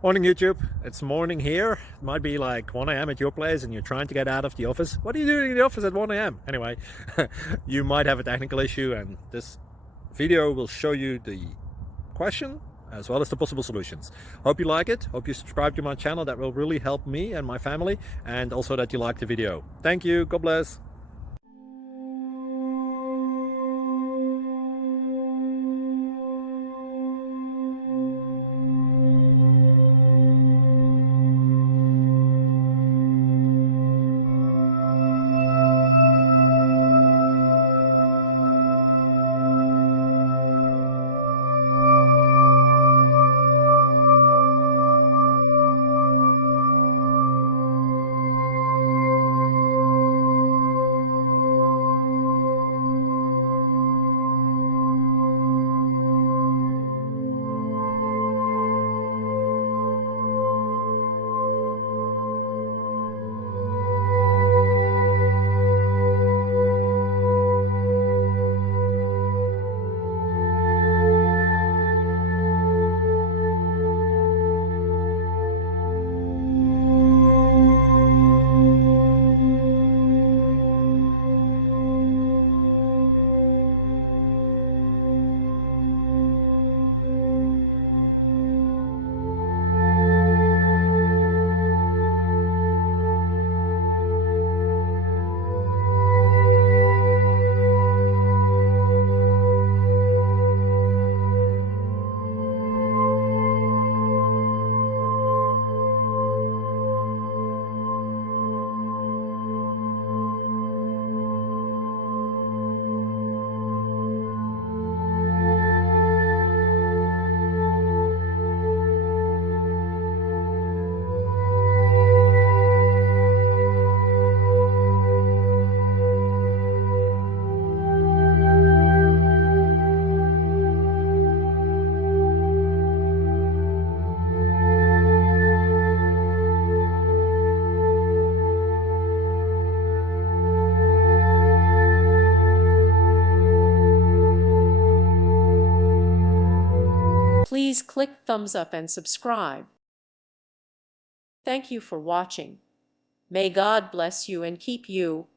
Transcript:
Morning YouTube, it's morning here. It might be like 1 a.m. at your place and you're trying to get out of the office. What are you doing in the office at 1 a.m.? Anyway, you might have a technical issue and this video will show you the question as well as the possible solutions. Hope you like it, hope you subscribe to my channel. That will really help me and my family, and also that you like the video. Thank you, God bless. Please click thumbs up and subscribe. Thank you for watching. May God bless you and keep you.